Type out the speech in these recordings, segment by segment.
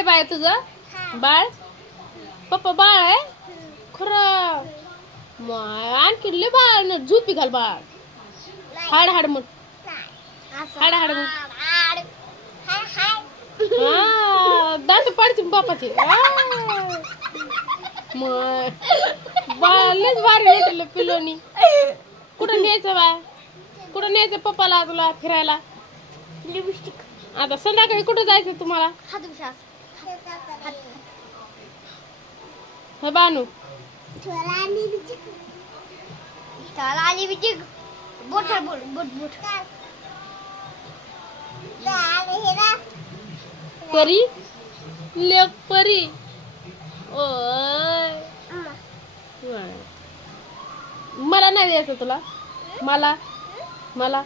आहे बाय तुझं बाळ पप्पा बाळ आहे खरं आणखी लय बाळ झोपी घाल बाळ हाड हाड मग हाड हाड मग दात पाडते बापाचे मग बाळच भारी भेटलं पिलोनी कुठं न्यायचं बाय कुठं न्यायचं पप्पाला तुला फिरायला आता संध्याकाळी कुठं जायचं तुम्हाला हे बानू परी लेक परी ओय मला नाही द्यायचं तुला मला मला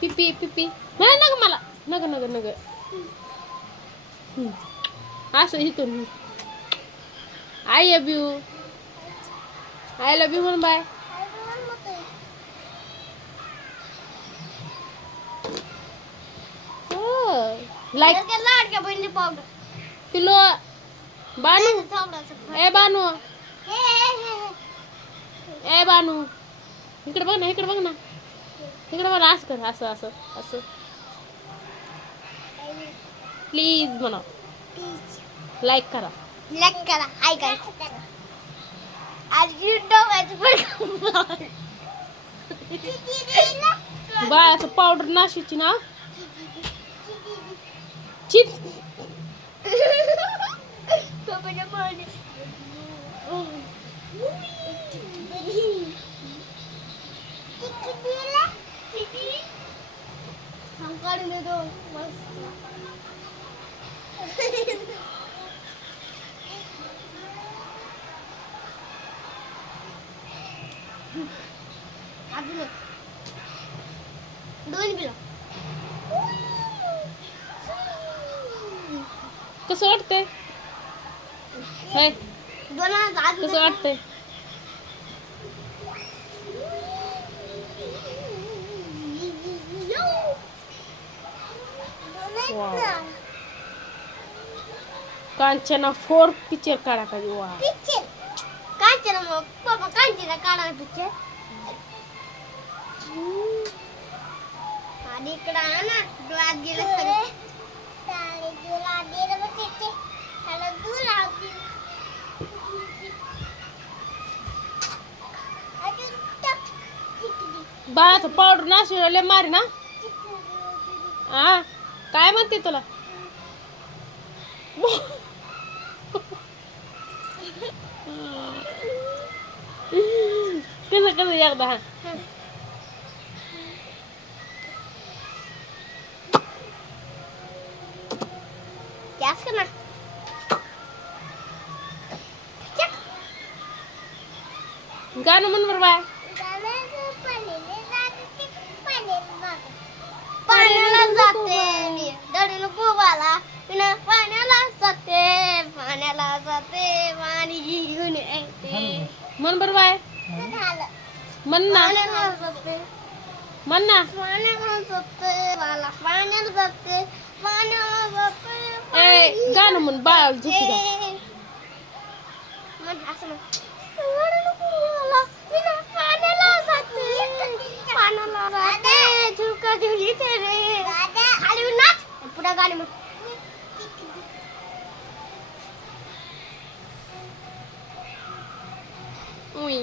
पिपी पिपी नाही नग मला नग नग नग असं इथून I love you I love you म्हणून बाय लाईक लाडक्या बहिणी पावडर पिलो बानू ए बानू ए बानू इकडे बघ ना इकडे बघ ना इकडे बघ ना असं कर असं असं असं प्लीज म्हणा लाईक करा हाय काय आज बाळाचं पावडर नाशिची ना चित कसं वाटतंय कसं वाटतंय कांचना 4 पिक्चर काढा पाहिजे वा कांचना मग पप्पा कांचना काढा पिक्चर आणि इकडे ना ग्लास गेला सगळे ताळे तुला दिलं बघते त्याला दूर लावते बाळाचं पावडर नाशिवले मारी ना हा काय म्हणते तुला कसं कसं एकदा हा त्याच का ना गाणं म्हण बरं बाय पाण्याला जाते दडीनं बोबाला पाण्याला जाते पाणी घेऊन येते म्हण बरं बाय म्हण ना म्हण ना पाण्याला जाते गाणं म्हण बाळाला झोपी पुढे गाणी मग उई